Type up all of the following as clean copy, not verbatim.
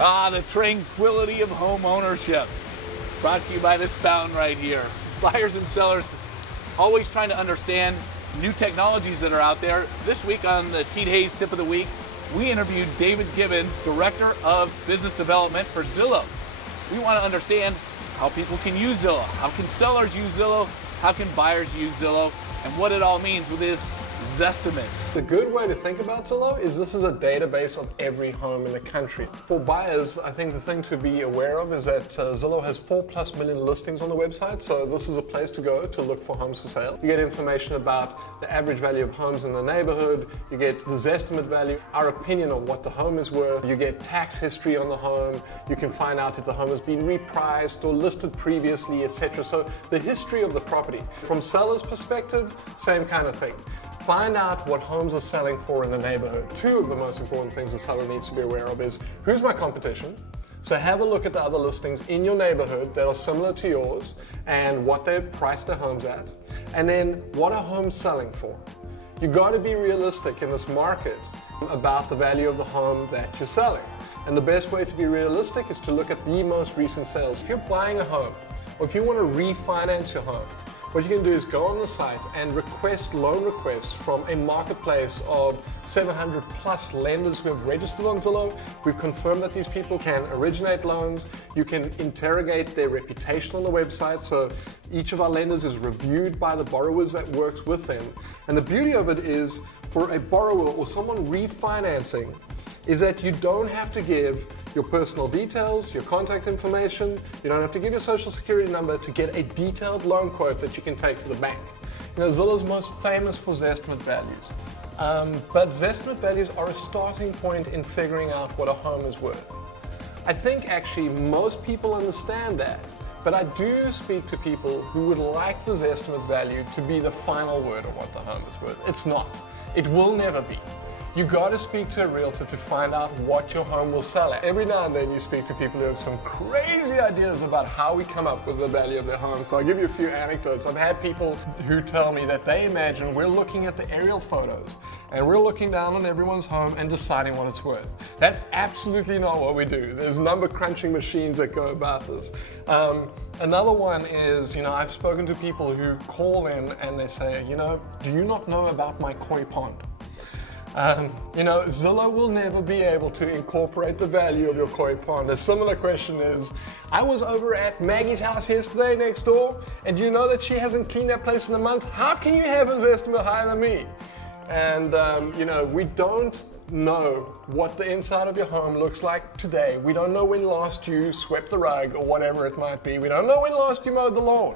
The tranquility of home ownership. Brought to you by this fountain right here. Buyers and sellers always trying to understand new technologies that are out there. This week on the Haze Tip of the Week, we interviewed David Gibbons, Director of Business Development for Zillow. We want to understand how people can use Zillow, how can sellers use Zillow, how can buyers use Zillow, and what it all means with his Zestimates. The good way to think about Zillow is this is a database of every home in the country. For buyers, I think the thing to be aware of is that Zillow has 4+ million listings on the website, so this is a place to go to look for homes for sale. You get information about the average value of homes in the neighborhood, you get the Zestimate value, our opinion on what the home is worth, you get tax history on the home, you can find out if the home has been repriced or listed previously, etc. So the history of the property. From seller's perspective, same kind of thing. Find out what homes are selling for in the neighborhood. Two of the most important things a seller needs to be aware of is, who's my competition? So have a look at the other listings in your neighborhood that are similar to yours and what they've priced their homes at. And then, what are homes selling for? You got to be realistic in this market about the value of the home that you're selling. And the best way to be realistic is to look at the most recent sales. If you're buying a home, or if you want to refinance your home, what you can do is go on the site and request loan requests from a marketplace of 700+ lenders who have registered on Zillow. We've confirmed that these people can originate loans. You can interrogate their reputation on the website. So each of our lenders is reviewed by the borrowers that works with them. And the beauty of it is, for a borrower or someone refinancing, is that you don't have to give your personal details, your contact information, you don't have to give your social security number to get a detailed loan quote that you can take to the bank. You know, Zillow's most famous for Zestimate values, but Zestimate values are a starting point in figuring out what a home is worth. I think actually most people understand that, but I do speak to people who would like the Zestimate value to be the final word of what the home is worth. It's not. It will never be. You got to speak to a realtor to find out what your home will sell at. Every now and then you speak to people who have some crazy ideas about how we come up with the value of their home. So I'll give you a few anecdotes. I've had people who tell me that they imagine we're looking at the aerial photos and we're looking down on everyone's home and deciding what it's worth. That's absolutely not what we do. There's number crunching machines that go about this. Another one is, I've spoken to people who call in and they say, do you not know about my koi pond? Zillow will never be able to incorporate the value of your koi pond. A similar question is, I was over at Maggie's house yesterday next door, and you know that she hasn't cleaned that place in a month? How can you have an estimate higher than me? And, we don't know what the inside of your home looks like today. We don't know when last you swept the rug or whatever it might be. We don't know when last you mowed the lawn.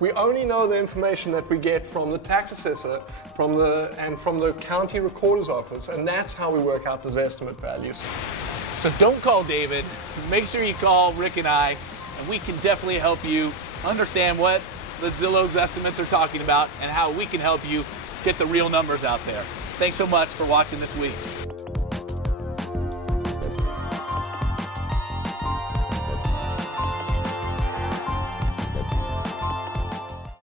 We only know the information that we get from the tax assessor from the county recorder's office, and that's how we work out those estimate values. So don't call David. Make sure you call Rick and I, and we can definitely help you understand what the Zillow's estimates are talking about and how we can help you get the real numbers out there. Thanks so much for watching this week.